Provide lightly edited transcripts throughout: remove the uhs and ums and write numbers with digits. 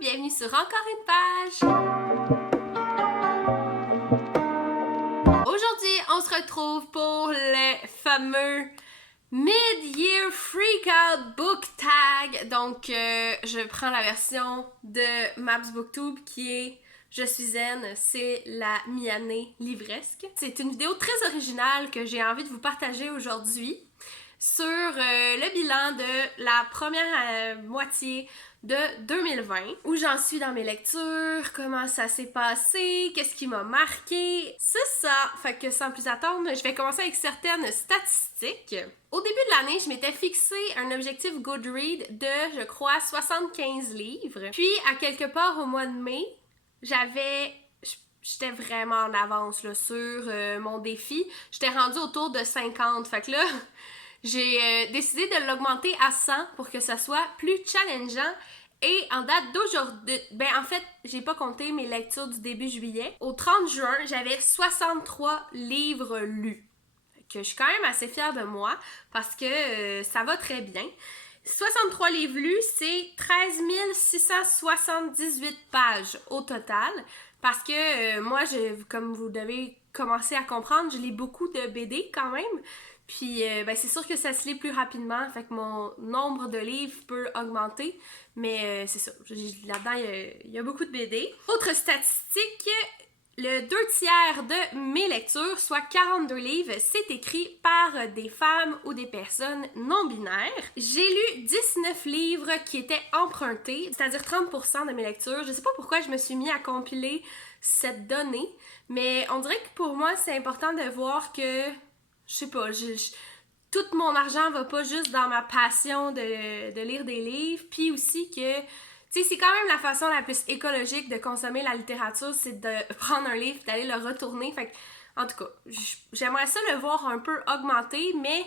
bienvenue sur Encore une page! Aujourd'hui, on se retrouve pour le fameux Mid-Year Freakout Book Tag. Donc, je prends la version de Maps Booktube qui est Je suis zen, c'est la mi-année livresque. C'est une vidéo très originale que j'ai envie de vous partager aujourd'hui sur le bilan de la première moitié de 2020, où j'en suis dans mes lectures, comment ça s'est passé, qu'est-ce qui m'a marqué, c'est ça. Fait que sans plus attendre, je vais commencer avec certaines statistiques. Au début de l'année, je m'étais fixé un objectif Goodreads de, je crois, 75 livres. Puis, à quelque part au mois de mai, j'étais vraiment en avance là, sur mon défi. J'étais rendue autour de 50. Fait que là, j'ai décidé de l'augmenter à 100 pour que ça soit plus challengeant. Et en date d'aujourd'hui, en fait, j'ai pas compté mes lectures du début juillet. Au 30 juin, j'avais 63 livres lus. Que je suis quand même assez fière de moi parce que ça va très bien. 63 livres lus, c'est 13 678 pages au total. Parce que moi, comme vous devez commencer à comprendre, je lis beaucoup de BD quand même. Puis c'est sûr que ça se lit plus rapidement, fait que mon nombre de livres peut augmenter. Mais c'est ça, là-dedans, il y a beaucoup de BD. Autre statistique, le 2/3 de mes lectures, soit 42 livres, c'est écrit par des femmes ou des personnes non-binaires. J'ai lu 19 livres qui étaient empruntés, c'est-à-dire 30% de mes lectures. Je sais pas pourquoi je me suis mis à compiler cette donnée, mais on dirait que pour moi, c'est important de voir que, je sais pas, tout mon argent va pas juste dans ma passion de lire des livres, puis aussi que tu sais, c'est quand même la façon la plus écologique de consommer la littérature, c'est de prendre un livre et d'aller le retourner. Fait que, en tout cas, j'aimerais ça le voir un peu augmenter, mais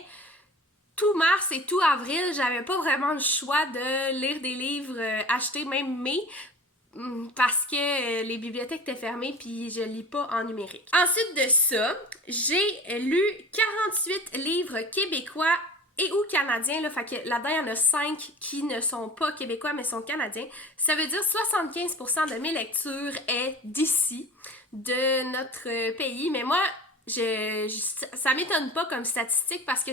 tout mars et tout avril, j'avais pas vraiment le choix de lire des livres achetés, même mai, parce que les bibliothèques étaient fermées puis je lis pas en numérique. Ensuite de ça, j'ai lu 48 livres québécois et ou canadiens, là, fait que là-dedans, il y en a 5 qui ne sont pas québécois, mais sont canadiens. Ça veut dire 75% de mes lectures est d'ici, de notre pays. Mais moi, ça m'étonne pas comme statistique parce que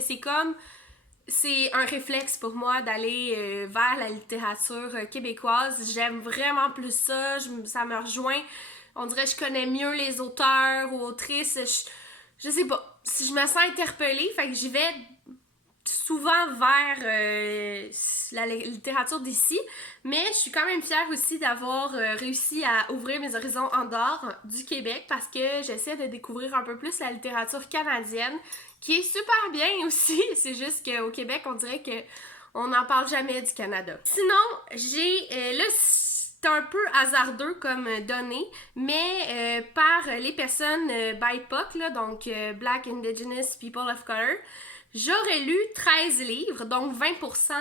c'est un réflexe pour moi d'aller vers la littérature québécoise. J'aime vraiment plus ça, ça me rejoint. On dirait que je connais mieux les auteurs ou autrices. Je sais pas, si je me sens interpellée, fait que j'y vais souvent vers la littérature d'ici, mais je suis quand même fière aussi d'avoir réussi à ouvrir mes horizons en dehors du Québec parce que j'essaie de découvrir un peu plus la littérature canadienne, qui est super bien aussi. C'est juste qu'au Québec, on dirait que on n'en parle jamais du Canada. Sinon, j'ai là, c'est un peu hasardeux comme donnée, mais par les personnes BIPOC, là, donc Black, Indigenous, People of Color, j'aurais lu 13 livres, donc 20%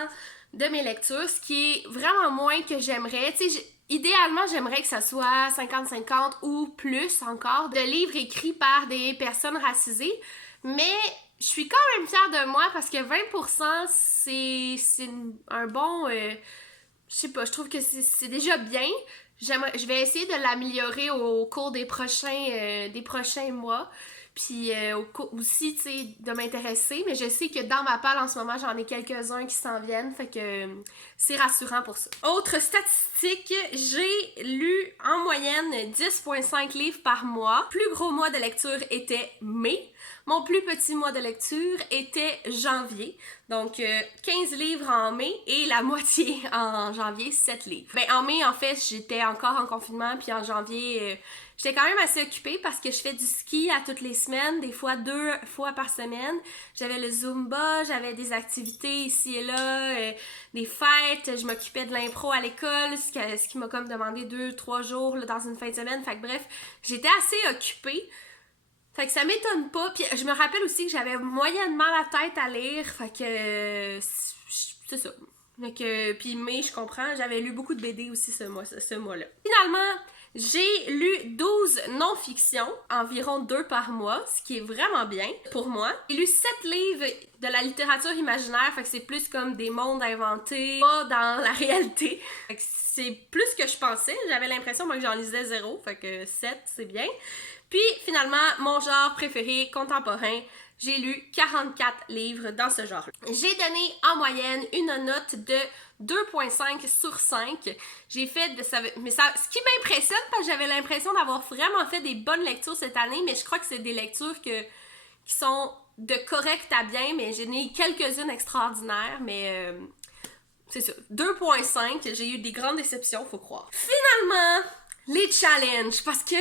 de mes lectures, ce qui est vraiment moins que j'aimerais. Tu sais, idéalement, j'aimerais que ça soit 50-50 ou plus encore de livres écrits par des personnes racisées, mais je suis quand même fière de moi parce que 20%, c'est un bon... je sais pas, je trouve que c'est déjà bien. Je vais essayer de l'améliorer au cours des prochains mois. Puis aussi, tu sais, de m'intéresser. Mais je sais que dans ma palle, en ce moment, j'en ai quelques-uns qui s'en viennent. Fait que c'est rassurant pour ça. Autre statistique, j'ai lu en moyenne 10,5 livres par mois. Plus gros mois de lecture était mai. Mon plus petit mois de lecture était janvier. Donc 15 livres en mai et la moitié en janvier, 7 livres. En mai, en fait, j'étais encore en confinement. Puis en janvier... j'étais quand même assez occupée parce que je fais du ski à toutes les semaines, des fois 2 fois par semaine. J'avais le Zumba, j'avais des activités ici et là, des fêtes, je m'occupais de l'impro à l'école, ce qui m'a comme demandé 2-3 jours là, dans une fin de semaine. Fait que bref, j'étais assez occupée. Fait que ça m'étonne pas. Puis je me rappelle aussi que j'avais moyennement la tête à lire. Fait que c'est ça. Puis mai, je comprends, j'avais lu beaucoup de BD aussi ce mois-là. Finalement, j'ai lu 12 non-fictions, environ 2 par mois, ce qui est vraiment bien pour moi. J'ai lu 7 livres de la littérature imaginaire, fait que c'est plus comme des mondes inventés, pas dans la réalité. Fait que c'est plus que je pensais, j'avais l'impression moi que j'en lisais 0, fait que 7 c'est bien. Puis finalement, mon genre préféré, contemporain, j'ai lu 44 livres dans ce genre-là. J'ai donné en moyenne une note de 2.5 sur 5. J'ai fait ce qui m'impressionne parce que j'avais l'impression d'avoir vraiment fait des bonnes lectures cette année, mais je crois que c'est des lectures qui sont de correct à bien, mais j'en ai quelques-unes extraordinaires, mais c'est ça. 2.5, j'ai eu des grandes déceptions, faut croire. Finalement, les challenges, parce que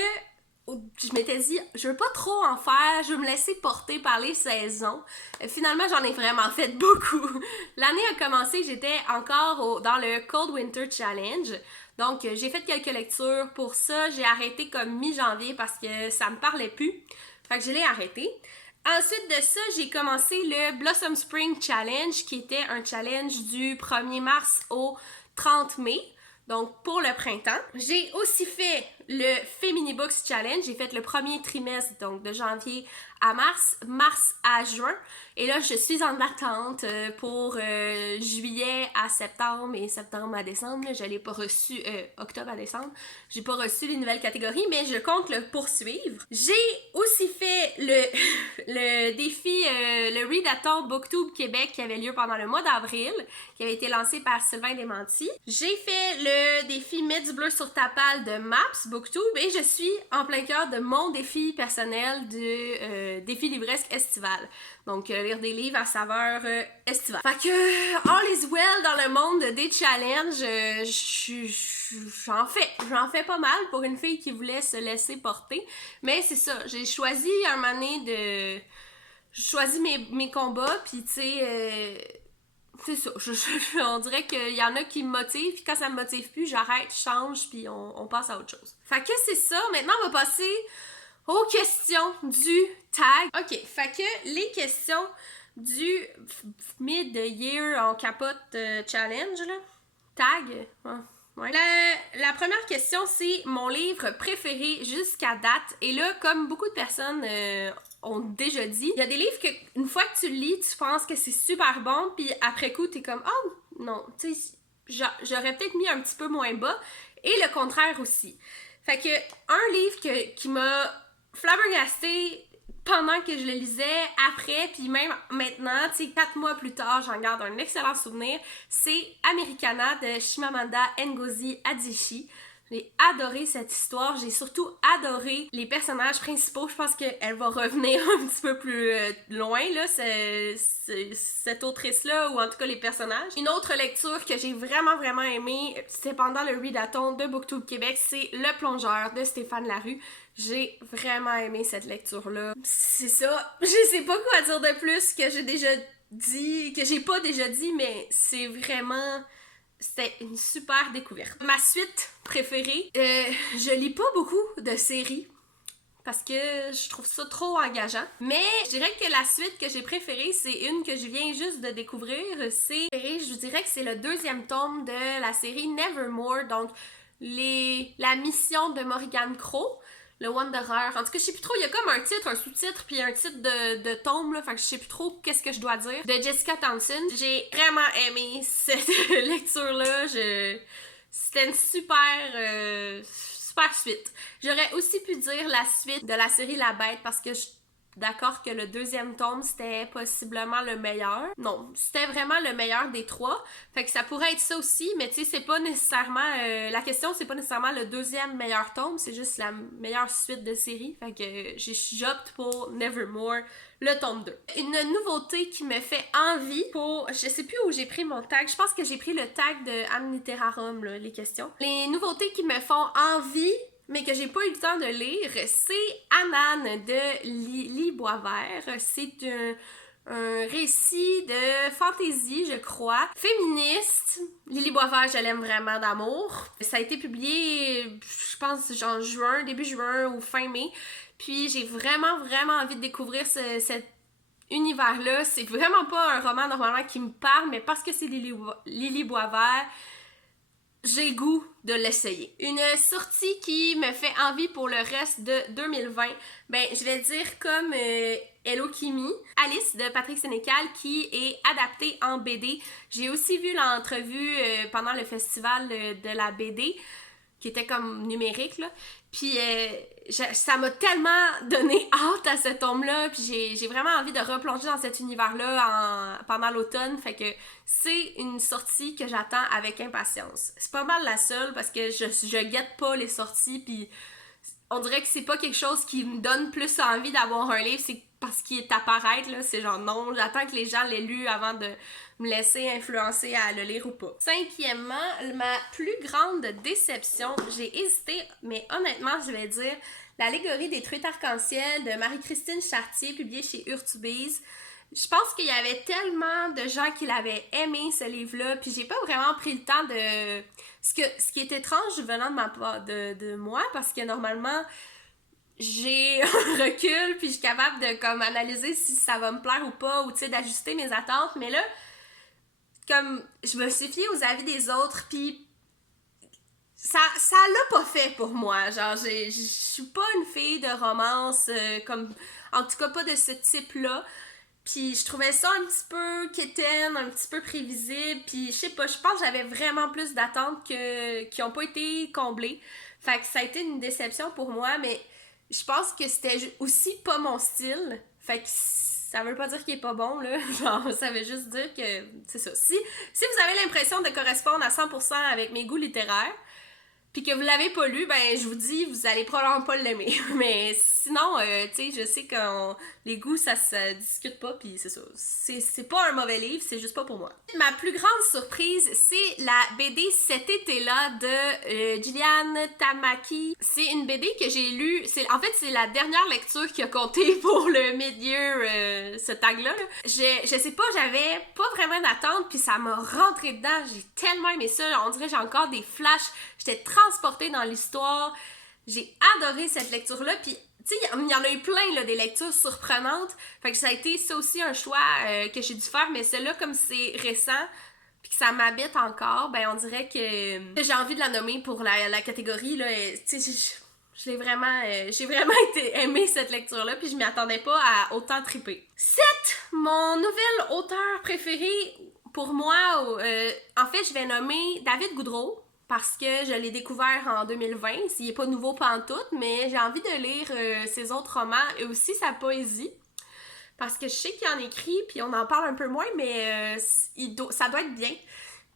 je m'étais dit, je veux pas trop en faire, je veux me laisser porter par les saisons. Finalement, j'en ai vraiment fait beaucoup. L'année a commencé, j'étais encore dans le Cold Winter Challenge. Donc, j'ai fait quelques lectures pour ça. J'ai arrêté comme mi-janvier parce que ça me parlait plus. Fait que je l'ai arrêté. Ensuite de ça, j'ai commencé le Blossom Spring Challenge, qui était un challenge du 1er mars au 30 mai. Donc, pour le printemps. J'ai aussi fait le Femini Books Challenge. J'ai fait le premier trimestre, donc de janvier à mars à juin. Et là, je suis en attente pour juillet à septembre et septembre à décembre. Là, je l'ai pas reçu, octobre à décembre. J'ai pas reçu les nouvelles catégories, mais je compte le poursuivre. J'ai aussi fait le défi, le Readathon Booktube Québec qui avait lieu pendant le mois d'avril, qui avait été lancé par Sylvain Desmenti. J'ai fait le défi Mets du bleu sur ta palle de Maps Booktube et je suis en plein cœur de mon défi personnel du défi livresque estival. Donc, lire des livres à saveur estivale. Fait que, all is well dans le monde des challenges. J'en fais pas mal pour une fille qui voulait se laisser porter. Mais c'est ça, j'ai choisi un moment donné de... J'ai choisi mes combats, puis tu sais... c'est ça, on dirait qu'il y en a qui me motivent, puis quand ça me motive plus, j'arrête, je change, puis on passe à autre chose. Fait que c'est ça, maintenant on va passer aux questions du tag. Ok, fait que les questions du mid-year en capote challenge, là, tag, ouais. La première question, c'est mon livre préféré jusqu'à date, et là, comme beaucoup de personnes... ont déjà dit. Il y a des livres que une fois que tu le lis, tu penses que c'est super bon, puis après coup, t'es comme « Oh, non, tu sais, j'aurais peut-être mis un petit peu moins bas. » Et le contraire aussi. Fait que un livre qui m'a flabbergasté pendant que je le lisais, après, puis même maintenant, tu sais, 4 mois plus tard, j'en garde un excellent souvenir, c'est Americana de Chimamanda Ngozi Adichie. J'ai adoré cette histoire, j'ai surtout adoré les personnages principaux. Je pense qu'elle va revenir un petit peu plus loin, là, cette autrice-là, ou en tout cas les personnages. Une autre lecture que j'ai vraiment aimée, c'était pendant le Readathon de Booktube Québec, c'est Le Plongeur de Stéphane Larue. J'ai vraiment aimé cette lecture-là. C'est ça, je sais pas quoi dire de plus que j'ai déjà dit, que j'ai pas déjà dit, mais c'est vraiment... C'était une super découverte. Ma suite préférée, je lis pas beaucoup de séries parce que je trouve ça trop engageant. Mais je dirais que la suite que j'ai préférée, c'est une que je viens juste de découvrir. Je dirais que c'est le 2e tome de la série Nevermore, donc la mission de Morrigan Crow. Le Wanderer. En tout cas, je sais plus trop, il y a comme un titre, un sous-titre, puis un titre de tome, là, fait que je sais plus trop qu'est-ce que je dois dire. De Jessica Townsend. J'ai vraiment aimé cette lecture-là. C'était une super suite. J'aurais aussi pu dire la suite de la série La Bête, parce que je suis d'accord que le 2e tome, c'était possiblement le meilleur. Non, c'était vraiment le meilleur des 3. Fait que ça pourrait être ça aussi, mais tu sais, c'est pas nécessairement... la question, c'est pas nécessairement le 2e meilleur tome, c'est juste la meilleure suite de série. Fait que j'opte pour Nevermore, le tome 2. Une nouveauté qui me fait envie pour... Je sais plus où j'ai pris mon tag. Je pense que j'ai pris le tag de Am Literarum, là, les questions. Les nouveautés qui me font envie... mais que j'ai pas eu le temps de lire, c'est Anan de Lily Boisvert. C'est un récit de fantaisie, je crois, féministe. Lily Boisvert, je l'aime vraiment d'amour. Ça a été publié, je pense, genre début juin ou fin mai. Puis j'ai vraiment envie de découvrir cette univers-là. C'est vraiment pas un roman normalement qui me parle, mais parce que c'est Lily Boisvert, j'ai le goût de l'essayer. Une sortie qui me fait envie pour le reste de 2020, ben je vais dire comme Hello Kimi, Alice de Patrick Sénécal qui est adaptée en BD. J'ai aussi vu l'entrevue pendant le festival de la BD, qui était comme numérique, là. Puis ça m'a tellement donné hâte à ce tome-là, puis j'ai vraiment envie de replonger dans cet univers-là pendant l'automne, fait que c'est une sortie que j'attends avec impatience. C'est pas mal la seule, parce que je guette pas les sorties, puis on dirait que c'est pas quelque chose qui me donne plus envie d'avoir un livre, c'est parce qu'il est à paraître, là, c'est genre non, j'attends que les gens l'aient lu avant de me laisser influencer à le lire ou pas. Cinquièmement, ma plus grande déception, j'ai hésité, mais honnêtement, je vais dire L'allégorie des truites arc-en-ciel de Marie-Christine Chartier, publiée chez Urtubise. Je pense qu'il y avait tellement de gens qui l'avaient aimé, ce livre-là, puis j'ai pas vraiment pris le temps de... Ce qui est étrange venant de moi, parce que normalement, j'ai un recul, puis je suis capable de comme analyser si ça va me plaire ou pas, ou tu sais, d'ajuster mes attentes, mais là, comme, je me suis fiée aux avis des autres, puis ça l'a pas fait pour moi. Genre, je suis pas une fille de romance, comme, en tout cas pas de ce type-là. Puis je trouvais ça un petit peu quétaine, un petit peu prévisible. Puis je sais pas, je pense que j'avais vraiment plus d'attentes qui ont pas été comblées. Fait que ça a été une déception pour moi, mais je pense que c'était aussi pas mon style. Fait que ça veut pas dire qu'il est pas bon, là. Genre, ça veut juste dire que c'est ça. Si vous avez l'impression de correspondre à 100% avec mes goûts littéraires, puis que vous l'avez pas lu, ben je vous dis, vous allez probablement pas l'aimer. Mais sinon, tu sais, je sais que les goûts, ça se discute pas, puis c'est ça. C'est pas un mauvais livre, c'est juste pas pour moi. Ma plus grande surprise, c'est la BD Cet été-là de Gillian Tamaki. C'est une BD que j'ai lue, en fait, c'est la dernière lecture qui a compté pour le milieu, ce tag-là. Je sais pas, j'avais pas vraiment d'attente, puis ça m'a rentré dedans. J'ai tellement aimé ça, on dirait que j'ai encore des flashs. J'étais transportée dans l'histoire. J'ai adoré cette lecture-là. Puis, tu sais, il y en a eu plein, là, des lectures surprenantes. Fait que ça a été ça aussi un choix que j'ai dû faire. Mais celle-là, comme c'est récent, puis que ça m'habite encore, ben on dirait que j'ai envie de la nommer pour la catégorie, là. Tu sais, j'ai vraiment aimé cette lecture-là, puis je m'y attendais pas à autant triper. 7. Mon nouvel auteur préféré pour moi, en fait, je vais nommer David Goudreau. Parce que je l'ai découvert en 2020, il n'est pas nouveau pantoute, mais j'ai envie de lire ses autres romans et aussi sa poésie. Parce que je sais qu'il en écrit, puis on en parle un peu moins, mais ça doit être bien.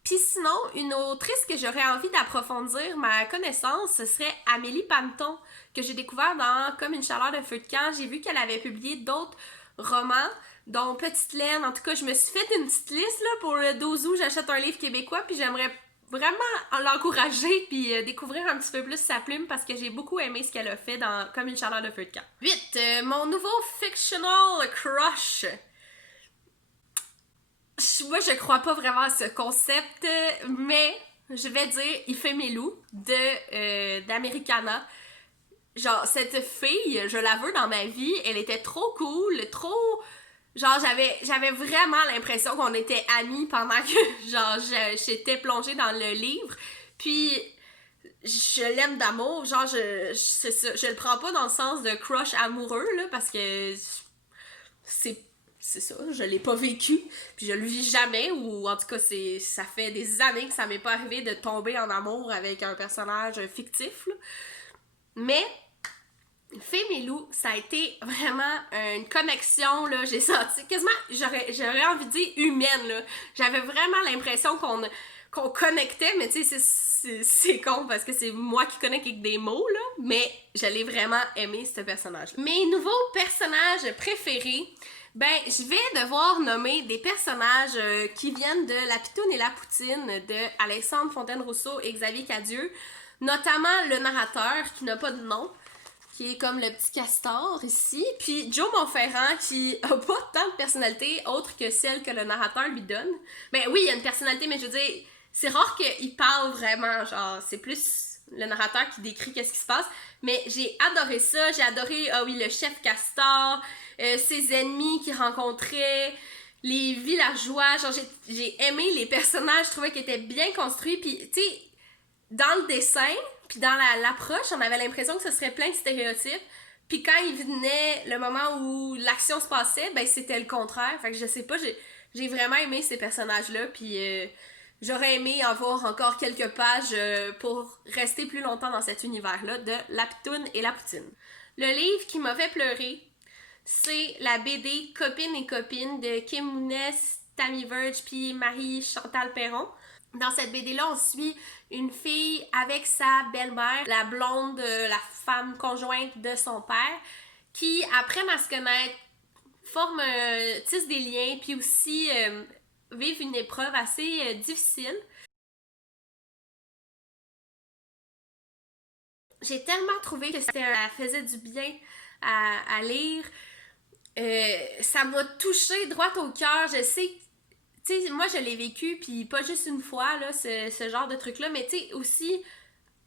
Puis sinon, une autrice que j'aurais envie d'approfondir ma connaissance, ce serait Amélie Panton, que j'ai découvert dans Comme une chaleur de feu de camp. J'ai vu qu'elle avait publié d'autres romans, dont Petite Laine. En tout cas, je me suis fait une petite liste là, pour le 12 août, j'achète un livre québécois, puis j'aimerais vraiment l'encourager puis découvrir un petit peu plus sa plume parce que j'ai beaucoup aimé ce qu'elle a fait dans Comme une chaleur de feu de camp. 8. Mon nouveau fictional crush. Moi, je crois pas vraiment à ce concept, mais je vais dire Ifemelu d'Americana. Genre, cette fille, je la veux dans ma vie, elle était trop cool, trop... Genre, j'avais vraiment l'impression qu'on était amis pendant que, genre, j'étais plongée dans le livre. Puis, je l'aime d'amour. Genre, je le prends pas dans le sens de crush amoureux, là, parce que c'est ça, je l'ai pas vécu. Puis, je le vis jamais, ou en tout cas, ça fait des années que ça m'est pas arrivé de tomber en amour avec un personnage fictif, là. Mais... Femelu, ça a été vraiment une connexion, là, j'ai senti quasiment, j'aurais envie de dire humaine, là. J'avais vraiment l'impression qu'on connectait, mais tu sais, c'est con parce que c'est moi qui connecte avec des mots, là, mais je l'ai vraiment aimé, ce personnage. Mes nouveaux personnages préférés, ben, je vais devoir nommer des personnages qui viennent de La Pitoune et la Poutine de Alexandre Fontaine-Rousseau et Xavier Cadieux, notamment le narrateur qui n'a pas de nom, qui est comme le petit castor ici, puis Joe Monferrand qui a pas tant de personnalité autre que celle que le narrateur lui donne. Ben oui, il y a une personnalité, mais je veux dire, c'est rare qu'il parle vraiment, genre, c'est plus le narrateur qui décrit qu'est-ce qui se passe. Mais j'ai adoré ça. J'ai adoré, ah oui, le chef Castor, ses ennemis qu'il rencontrait, les villageois. Genre, j'ai aimé les personnages. Je trouvais qu'ils étaient bien construits. Puis, tu sais, dans le dessin, puis dans l'approche, on avait l'impression que ce serait plein de stéréotypes. Puis quand il venait le moment où l'action se passait, ben c'était le contraire. Fait que je sais pas, j'ai vraiment aimé ces personnages-là. Puis j'aurais aimé avoir encore quelques pages pour rester plus longtemps dans cet univers-là de La Pitoune et la Poutine. Le livre qui m'a fait pleurer, c'est la BD Copines et Copines de Kim Mounès, Tammy Verge puis Marie-Chantal Perron. Dans cette BD-là, on suit une fille avec sa belle-mère, la blonde, la femme conjointe de son père, qui apprennent à se connaître, tissent des liens, puis aussi vivent une épreuve assez difficile. J'ai tellement trouvé que ça faisait du bien à lire. Ça m'a touchée droit au cœur. Je sais, tu sais, moi je l'ai vécu, puis pas juste une fois, là, ce genre de truc-là, mais tu sais, aussi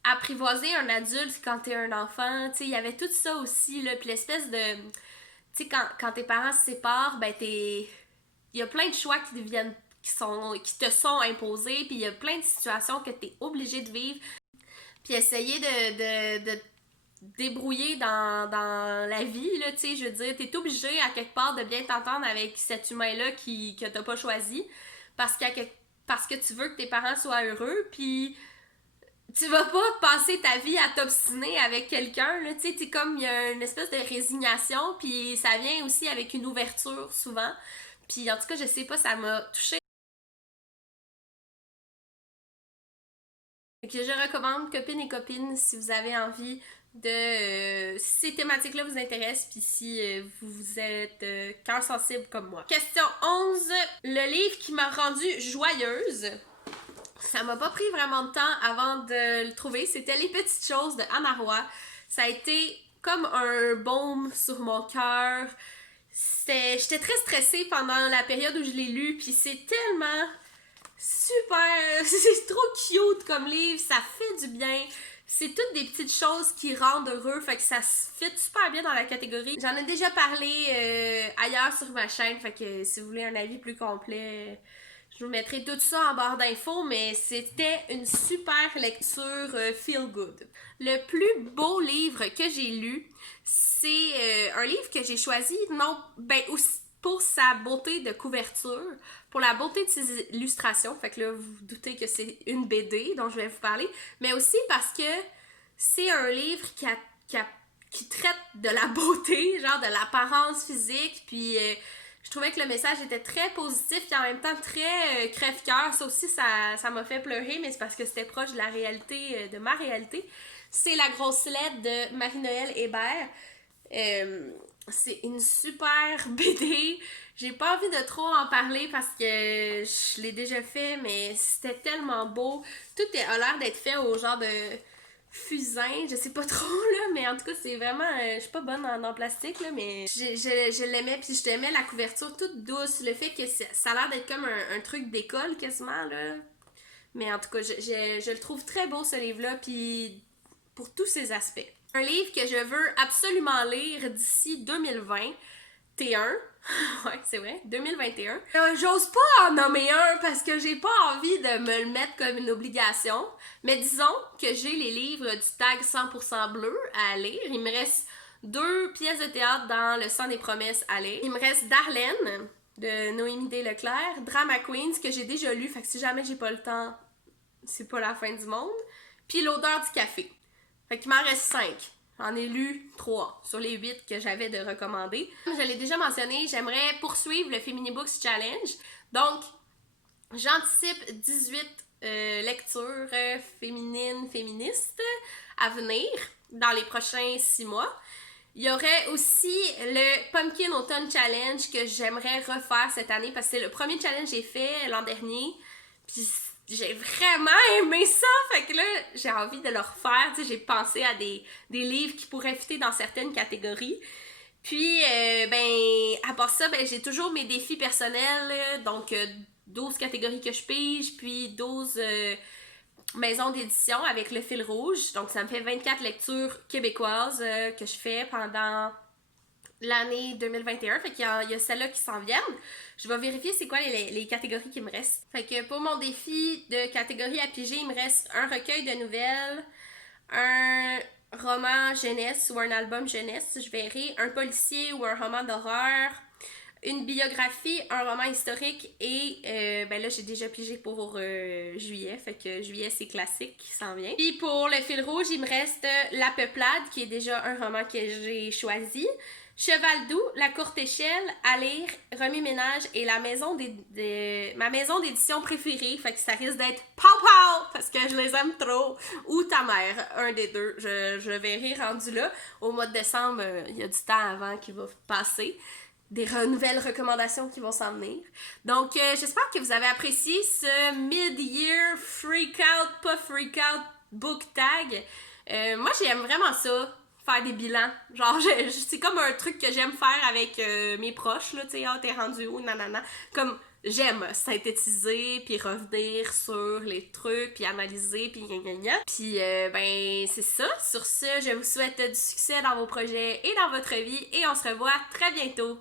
apprivoiser un adulte quand t'es un enfant, tu sais, il y avait tout ça aussi, là, puis l'espèce de... Tu sais, quand tes parents se séparent, ben t'es... Il y a plein de choix qui deviennent... qui te sont imposés, puis il y a plein de situations que t'es obligé de vivre, puis essayer de débrouiller dans la vie, là, tu sais, je veux dire, t'es obligé à quelque part de bien t'entendre avec cet humain-là que t'as pas choisi, parce que tu veux que tes parents soient heureux, puis tu vas pas passer ta vie à t'obstiner avec quelqu'un, là, tu sais, t'es comme, il y a une espèce de résignation, puis ça vient aussi avec une ouverture, souvent, puis en tout cas, je sais pas, ça m'a touchée. Que je recommande Copines et Copines si vous avez envie de... si ces thématiques-là vous intéressent, puis si vous êtes cœur sensible comme moi. Question 11. Le livre qui m'a rendue joyeuse. Ça m'a pas pris vraiment de temps avant de le trouver. C'était Les Petites Choses de Anna Roy. Ça a été comme un baume sur mon cœur. J'étais très stressée pendant la période où je l'ai lu, puis c'est tellement super, c'est trop cute comme livre, ça fait du bien. C'est toutes des petites choses qui rendent heureux, fait que ça se fit super bien dans la catégorie. J'en ai déjà parlé ailleurs sur ma chaîne, fait que si vous voulez un avis plus complet, je vous mettrai tout ça en barre d'infos, mais c'était une super lecture feel good. Le plus beau livre que j'ai lu, c'est un livre que j'ai choisi, non, ben aussi pour sa beauté de couverture, pour la beauté de ses illustrations, fait que là vous vous doutez que c'est une BD dont je vais vous parler, mais aussi parce que c'est un livre qui traite de la beauté, genre de l'apparence physique, puis je trouvais que le message était très positif et en même temps très crève-cœur. Ça aussi, ça m'a fait pleurer, mais c'est parce que c'était proche de la réalité, de ma réalité. C'est La Grosse Lettre de Marie-Noëlle Hébert. C'est une super BD. J'ai pas envie de trop en parler parce que je l'ai déjà fait, mais c'était tellement beau. A l'air d'être fait au genre de fusain, je sais pas trop là, mais en tout cas c'est vraiment, je suis pas bonne en plastique là, mais je l'aimais, puis je l'aimais la couverture toute douce, le fait que ça a l'air d'être comme un truc d'école quasiment là, mais en tout cas je le trouve très beau ce livre là, puis pour tous ses aspects. Un livre que je veux absolument lire d'ici 2020, T1. Ouais, c'est vrai, 2021. J'ose pas en nommer un parce que j'ai pas envie de me le mettre comme une obligation. Mais disons que j'ai les livres du tag 100% bleu à lire. Il me reste 2 pièces de théâtre dans Le Sang des promesses à lire. Il me reste Darlene de Noémie D. Leclerc, Drama Queens que j'ai déjà lu, fait que si jamais j'ai pas le temps, c'est pas la fin du monde. Puis L'odeur du café. Fait qu'il m'en reste 5. J'en ai lu 3 sur les 8 que j'avais de recommander. Comme je l'ai déjà mentionné, j'aimerais poursuivre le Féminibooks Challenge. Donc, j'anticipe 18 lectures féminines, féministes à venir dans les prochains 6 mois. Il y aurait aussi le Pumpkin Autumn Challenge que j'aimerais refaire cette année parce que c'est le premier challenge que j'ai fait l'an dernier. Puis j'ai vraiment aimé ça, fait que là, j'ai envie de le refaire, tu sais, j'ai pensé à des livres qui pourraient fitter dans certaines catégories. Puis, à part ça, j'ai toujours mes défis personnels, donc 12 catégories que je pige, puis 12 maison d'édition avec le fil rouge. Donc, ça me fait 24 lectures québécoises que je fais pendant l'année 2021. Fait qu'il y a celles-là qui s'en viennent. Je vais vérifier c'est quoi les catégories qui me restent. Fait que pour mon défi de catégorie à piger, il me reste un recueil de nouvelles, un roman jeunesse ou un album jeunesse, je verrai, un policier ou un roman d'horreur, une biographie, un roman historique et ben là j'ai déjà pigé pour juillet, fait que juillet c'est classique qui s'en vient. Puis pour le fil rouge, il me reste La Peuplade qui est déjà un roman que j'ai choisi. Cheval doux, La courte échelle, à lire, Remis ménage et ma maison d'édition préférée, fait que ça risque d'être Pow Pow parce que je les aime trop, ou Ta mère, un des deux. Je verrai rendu là. Au mois de décembre, il y a du temps avant qui va passer. Des nouvelles recommandations qui vont s'en venir. Donc, j'espère que vous avez apprécié ce mid-year freak-out, pas freak-out book tag. Moi, j'aime vraiment ça, faire des bilans. Genre, c'est comme un truc que j'aime faire avec mes proches, là, tu sais, ah, t'es rendu où, nanana. Comme, j'aime synthétiser, puis revenir sur les trucs, puis analyser, puis gna gna gna. Puis, ben, c'est ça. Sur ce, je vous souhaite du succès dans vos projets et dans votre vie, et on se revoit très bientôt.